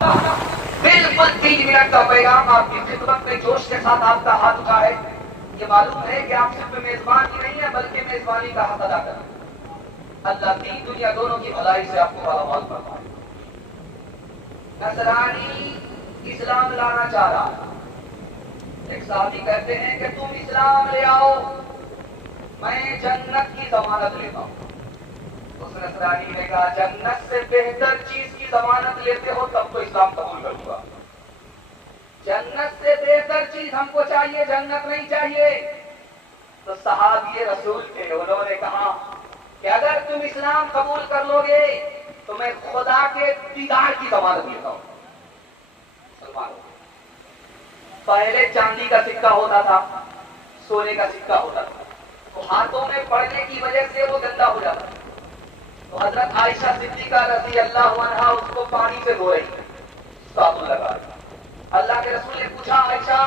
बिल्कुल 3 मिनट का पैगाम आपकी खिदमत में जोश के साथ आपका हाथ उठा है। ये मालूम है कि आप सिर्फ मेजबान ही नहीं है बल्कि मेजबानी का हक अदा करें। अल्लाह दीन दुनिया दोनों की भलाई से आपको मालामाल फरमाए। नसरानी इस्लाम लाना चाह रहा है। एक साथी कहते हैं कि तुम इस्लाम ले आओ, मैं जन्नत की जमानत लेता हूं। उस नसरानी ने कहा, जन्नत से बेहतर चीज की जमानत लेते हो तब तो इस्लाम कबूल करूंगा। जन्नत से बेहतर चीज हमको चाहिए, जन्नत नहीं चाहिए। तो सहाबी रसूल थे, उन्होंने कहा कि अगर तुम इस्लाम कबूल कर लोगे तो मैं खुदा के दीदार की जमानत लेता हूं। मुसलमानों, पहले चांदी का सिक्का होता था, सोने का सिक्का होता था, तो हाथों में पड़ने की वजह से वो गंदा हो जाता। तो हजरत आयशा सिद्दीका रज़ी अल्लाह अन्हा उसको पानी से धो रही, साबुन लगा रही। अल्लाह के रसूल ने पूछा, आयशा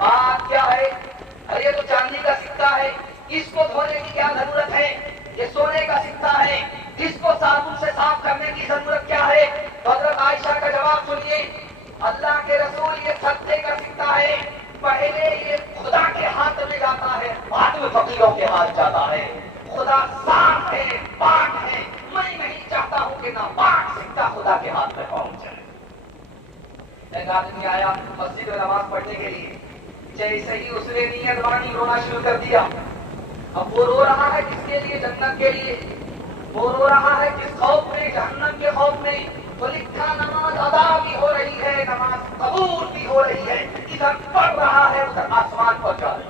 बात क्या है? अरे ये तो चांदी का सिक्का है, इसको धोने की क्या जरूरत है? ये सोने का सिक्का है, इसको साबुन से साफ करने की जरूरत क्या है? तो हजरत आयशा का जवाब सुनिए, अल्लाह के रसूल ये सत्ते का सिक्का है, पहले ये खुदा के हाथ में जाता है, बाद में फकीरों के हाथ जाता है। खुदा साफ है, पाक है, मैं नहीं चाहता हूं कि ना पाक सिक्का खुदा के हाथ में पहुंच जाए। एक आदमी आया मस्जिद में नमाज पढ़ने के लिए, जैसे ही उसने नियत बानी रोना शुरू कर दिया। अब वो रो रहा है किसके लिए? जन्नत के लिए। वो रो रहा है किस खौफ में? जहन्नम के खौफ में। तो लिखा नमाज अदा भी हो रही है, नमाज कबूल भी हो रही है, इधर पढ़ रहा है उधर आसमान पर जा रहा है।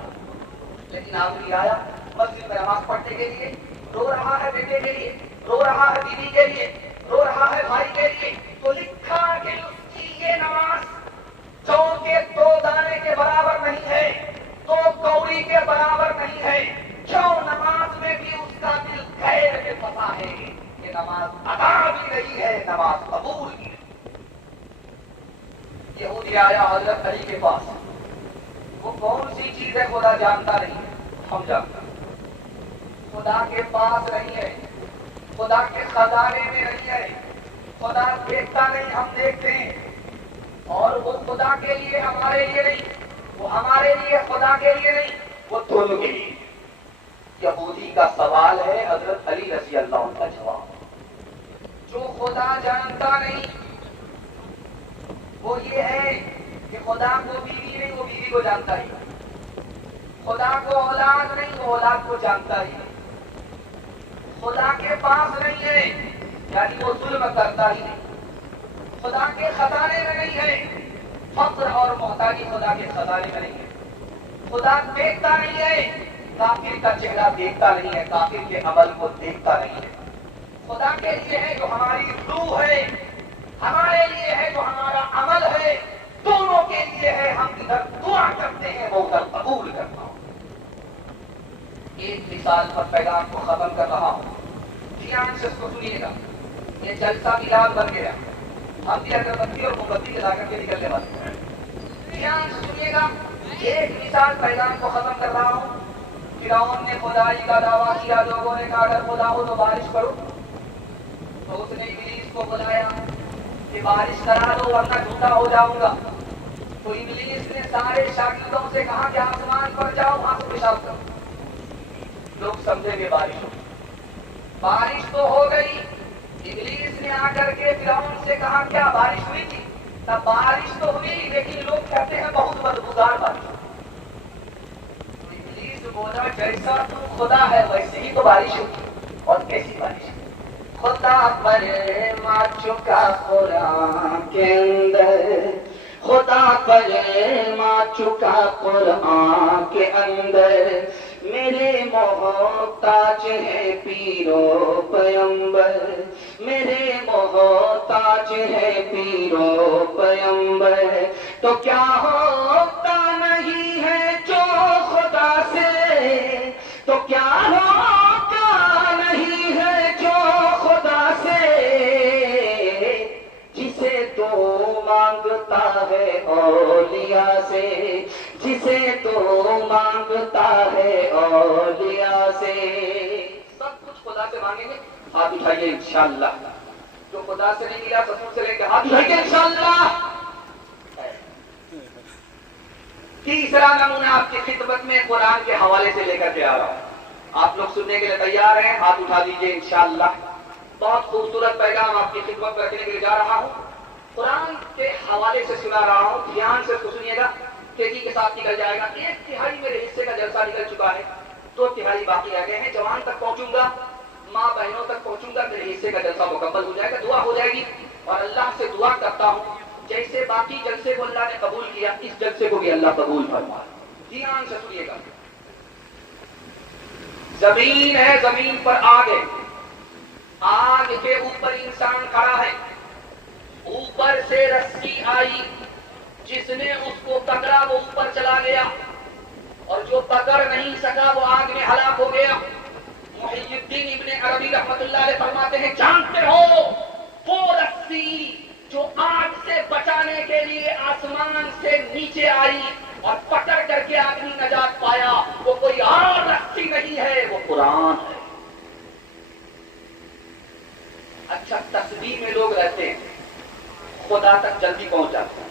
लेकिन आदमी आया मस्जिद में नमाज पढ़ने के लिए, रो रहा है बेटे के लिए, रो रहा है बीवी के लिए, रो रहा है भाई के लिए। तो लिखा कि उसकी ये नमाज जौ के 2 दाने के बराबर नहीं है, 2 कौड़ी के बराबर नहीं है। क्यों? नमाज में भी उसका दिल खैर के फंसा है कि नमाज अदा भी नहीं है, नमाज कबूल भी नहीं। यहूदी आया हजरत अली के पास, वो कौन सी चीज है खुदा जानता नहीं है, हम जानते हैं। खुदा के पास नहीं है, खुदा के खजाने में नहीं है, खुदा देखता नहीं, हम देखते हैं। और वो खुदा के लिए हमारे लिए नहीं, वो हमारे लिए खुदा के लिए नहीं, वो दोनों के लिए। यहूदी का सवाल है, हजरत अली रज़ी अल्लाह अन्हु का जवाब। जो खुदा जानता नहीं वो ये है कि खुदा को बीवी नहीं, वो बीवी को जानता ही। खुदा को औलाद नहीं, वो औलाद को जानता ही। खुदा के पास नहीं है यानी वो जुल्म करता ही नहीं। खुदा के खजाने में नहीं है, फक्र और मोहताजी खुदा के खजाने में नहीं है। खुदा देखता नहीं है, काफिर का चेहरा देखता नहीं है, काफिर के अमल को देखता नहीं है। खुदा के लिए है जो हमारी रूह है, हमारे लिए है जो हमारा अमल है, दोनों के लिए है। हम इधर दुआ करते हैं, वो उधर कबूल करता हूं। एक मिसाल पर पैगाम को खत्म कर रहा हूं, ध्यान से इसको सुनिएगा। ये जलसा भी लाल बन गया, हम भी अगरबत्ती और मोमबत्ती जलाकर के निकलने वाले हैं। ध्यान से सुनिएगा, एक मिसाल पैगाम को खत्म कर रहा हूं। फिरौन ने खुदाई का दावा किया, लोगों ने कहा अगर खुदा हो तो बारिश करो। तो उसने इब्लीस को बुलाया कि बारिश करा दो वरना झूठा हो जाऊंगा। तो इब्लीस ने सारे शागिर्दों से कहा कि आसमान पर जाओ, वहां से पेशाब करो। लोग समझेंगे बारिश हो, बारिश तो हो गई। इब्लीस ने आकर के फिरौन से कहा क्या बारिश हुई थी? तब बारिश तो हुई, लेकिन लोग कहते हैं बहुत बदबूदार बारिश। तो इब्लीस बोला जैसा तू खुदा है वैसे ही तो बारिश होगी। और कैसी बारिश? खुदा पर मा चुका कुरान के अंदर, खुदा पर मा चुका कुरान के अंदर। मेरे मोहताज है पीरो पैगंबर, मेरे मोहताज है पीरो पैगंबर। तो क्या होता नहीं है जो खुदा से, तो क्या होता नहीं है जो खुदा से। जिसे तो मांगता है औलिया से, जिसे तो मांगता है औलिया से। सब कुछ खुदा से मांगेंगे, हाथ उठाइए इंशाअल्लाह। जो खुदा से नहीं मिला ससुर से लेकर हाथ उठाएंगे इंशाअल्लाह। तीसरा नमूना आपकी खिदमत में कुरान के हवाले से लेकर के आ रहा हूं, आप लोग सुनने के लिए तैयार हैं? हाथ उठा दीजिए इंशाअल्लाह। बहुत खूबसूरत पैगाम आपकी खिदमत में रखने के लिए जा रहा हूं, कुरान के हवाले से सुना रहा हूं, ध्यान से सुनिएगा, तेजी के साथ निकल जाएगा। 1/3 मेरे हिस्से का जलसा निकल चुका है, 2/3 बाकी रह गए हैं। जवान तक पहुंचूंगा, माँ बहनों तक पहुंचूंगा, मेरे हिस्से का जलसा मुकम्मल हो जाएगा, दुआ हो जाएगी। और अल्लाह से दुआ करता हूं जैसे बाकी जलसे को अल्लाह ने कबूल किया, इस जलसे को भी अल्लाह कबूल फरमाए। ध्यान से सुनिएगा। जमीन है, जमीन पर आग है, आग के ऊपर इंसान खड़ा है, ऊपर से रस्सी आई, जिसने उसको पकड़ा वो ऊपर चला गया, और जो पकड़ नहीं सका वो आग में हलाक हो गया। मुहियुद्दीन इब्ने अरबी रहमतुल्लाह अलैह फरमाते हैं, जानते हो वो रस्सी जो आग से बचाने के लिए आसमान से नीचे आई और पकड़ करके आदमी नजात पाया, वो कोई और रस्सी नहीं है, वो कुरान है। अच्छा, तस्बीह में लोग रहते हैं, खुदा तक जल्दी पहुंच जाते हैं,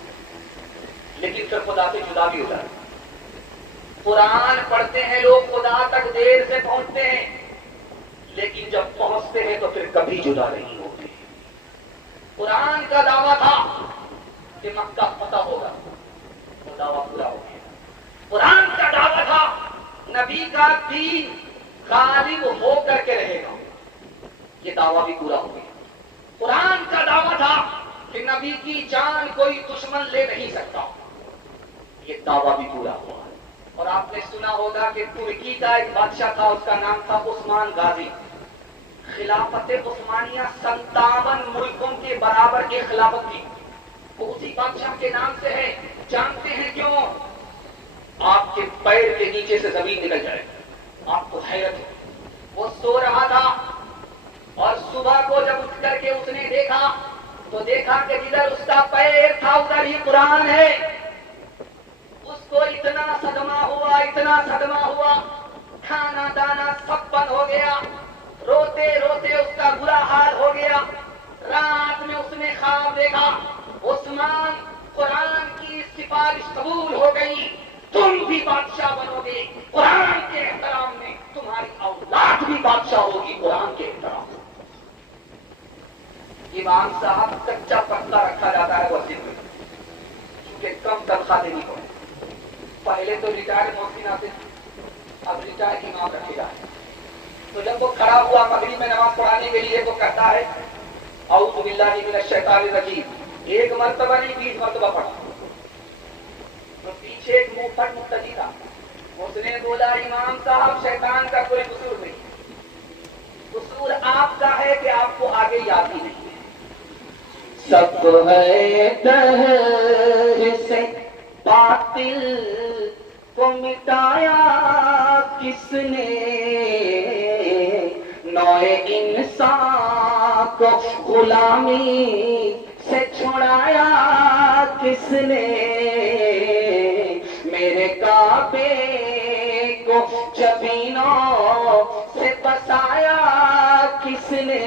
लेकिन फिर खुदा से जुदा भी हो जाते हैं। कुरान पढ़ते हैं लोग, खुदा तक देर से पहुंचते हैं, लेकिन जब पहुंचते हैं तो फिर कभी जुदा नहीं होते। कुरान का दावा था कि मक्का फतह होगा, वो दावा पूरा हो गया। कुरान का दावा था नबी का दीन गालिब होकर के रहेगा, ये दावा भी पूरा हो गया। कुरान का दावा था कि नबी की जान कोई दुश्मन ले नहीं सकता, ये दावा भी पूरा हुआ। और आपने सुना होगा कि तुर्की का एक बादशाह था, उसका नाम था उस्मान गाजी। खिलाफत उस्मानिया 57 मुल्कों के बराबर की खिलाफत थी, वो उसी बादशाह के नाम से है। जानते हैं क्यों? आपके पैर के नीचे से जमीन निकल जाए, आपको हैरत है। वो सो रहा था और सुबह को जब उठ करके उसने देखा तो देखा कि जिधर उसका पैर था उधर ही कुरान है। उसको इतना सदमा हुआ, इतना सदमा हुआ, खाना दाना सब बंद हो गया, रोते रोते उसका बुरा हाल हो गया। रात में उसने ख्वाब देखा, उस्मान कुरान की सिफारिश कबूल हो गई, तुम भी बादशाह बनोगे, कुरान के एहतराम में तुम्हारी औलाद भी बादशाह होगी, कुरान के एहतराम में। इमाम साहब कच्चा पत्ता रखा जाता है मस्जिद में, क्योंकि कम तनख्वाह देनी पड़े। पहले तो रिटायर्ड मौसी आते, अब रिटायर्ड इमाम रखे जाते। तो जब वो खड़ा हुआ मगरिब में नमाज पढ़ाने के लिए तो कहता है औज़ु बिल्लाहि मिनश शैतानिर रजीम, 1 मरतबा नहीं 20 मरतबा पढ़ा। तो पीछे एक मुफत मुक्तदी था, उसने बोला इमाम साहब शैतान का कोई कसूर नहीं, कसूर आपका है कि आपको आगे याद ही नहीं है। सब है दहर से बातिल को मिटाया किसने, नौए इंसान को गुलामी से छुड़ाया किसने, मेरे काबे को जबीनों से बसाया किसने,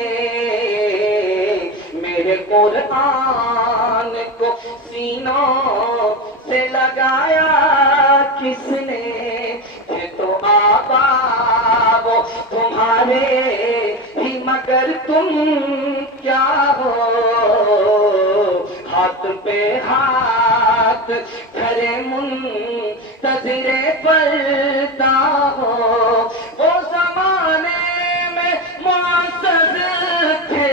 मेरे कुरान को सीनों से लगाया किसने, ये तो आबाब तुम्हारे ही मगर तुम क्या हो, हाथ पे हाथ धरे मुंतज़िरे पलता हो। वो जमाने में मुअज़्ज़ज़ थे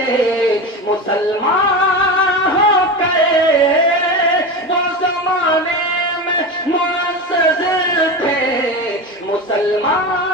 मुसलमान हो गए, वो जमाने में मुअज़्ज़ज़ थे मुसलमान